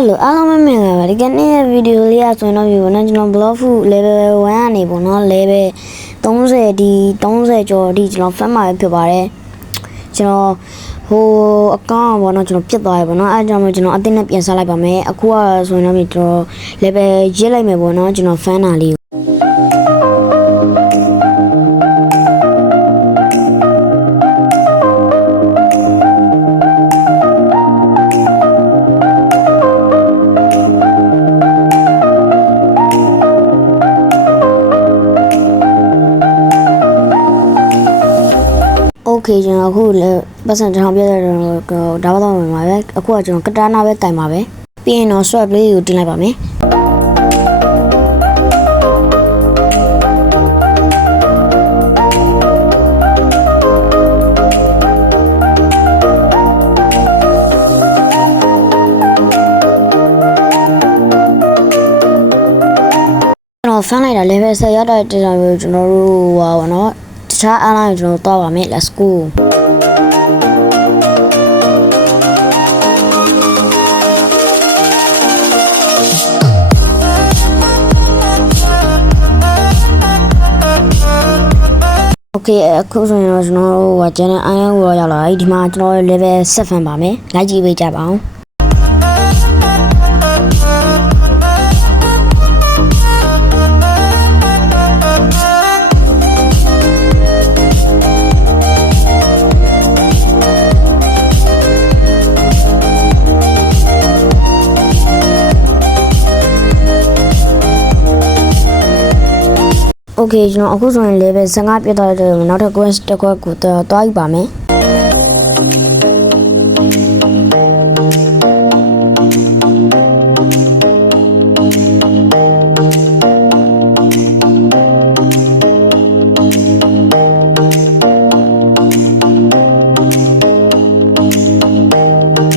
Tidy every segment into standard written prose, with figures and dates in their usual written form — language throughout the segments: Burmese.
Hello, I'm Mega. Can you video lias when you national bluff level 1 level 30 cho đi cho phát mai phiếu bài cho hồ account bọn nó cho biết bài bọn nó ai cho nó ăn tin nhận sai lại bà mẹ aqua rồi nó bị cho level dưới lại mẹ bọn nó cho nó fan nào liu Okay, chúng nó khu là bắt đầu trong bây giờ đào tạo mình mà bé, khu chúng nó cắt ra nào bé tại mà bé, bây nó swap lấy ưu tiên lại bảo mẹ. Nó phát này là level 6 ở đây thì chúng nó vào nó cha anh chúng nó to vào mẹ let's go. Okay,အခုဆိုရင်တော့ကျွန်တော်တို့က channel အားလုံးကိုရောက်လာပြီဒီမှာကျွန်တော် level 7ပါမယ်လိုက်ကြည့်ပေးကြပါအောင်Okay,ကျွန်တော်အခုဆိုရင် level 15ပြတ်သွားတဲ့နောက်ထပ် quest တစ်ခွက်ကိုတွားယူပါမယ်။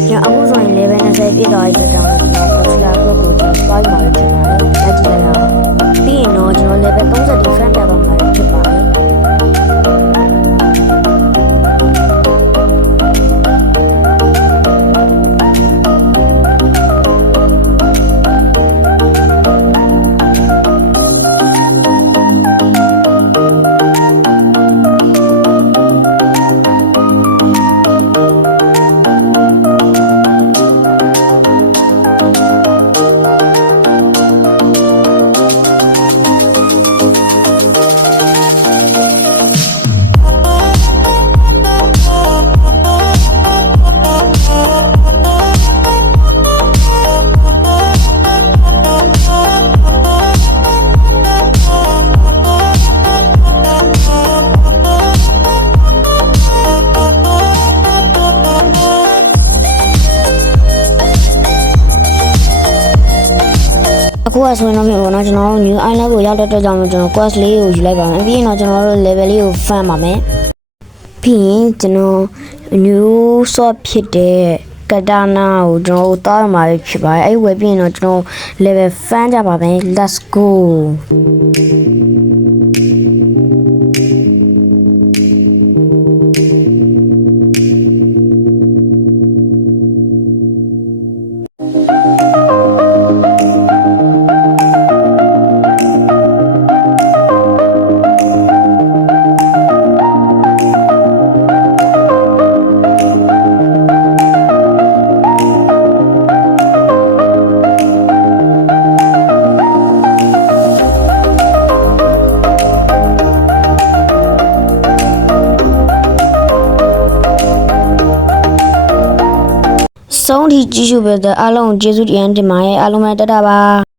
ကျွန်တော်အခုဆိုရင် level 20ပြတ်သွားတဲ့ကြောင့်ကျွန်တော် Coachella ကိုတွားယူပါမယ်ဖြစ်ပါတယ်။လက်ကြည့်လိုက်အောင်။ပြီးရင်တော့ကျွန်တော် level 30 defend တက်သွားမှာဖြစ်ပါတယ်။အခုဆိုရင်တော့မြေပေါ်တော့ကျွန်တော်တို့ new island ကိုရောက်တဲ့ကြောင့်ကျွန်တော် quest လေးကိုယူလိုက်ပါမယ်ပြီးရင်တော့ကျွန်တော်တို့ level လေးကို fan ပါမယ်ပြီးရင်ကျွန်တော် new sword ဖြစ်တဲ့ katana ကိုကျွန်တော်တောင်းမှာဖြစ်ပါတယ်အဲ့ဝယ်ပြီးရင်တော့ကျွန်တော် level fan ကြပါမယ် let's goဆုံးထိကြည့်ရှုပေးတဲ့အားလုံးကျေးဇူးတင်ပါတယ်အားလုံးပဲတက်တာပါ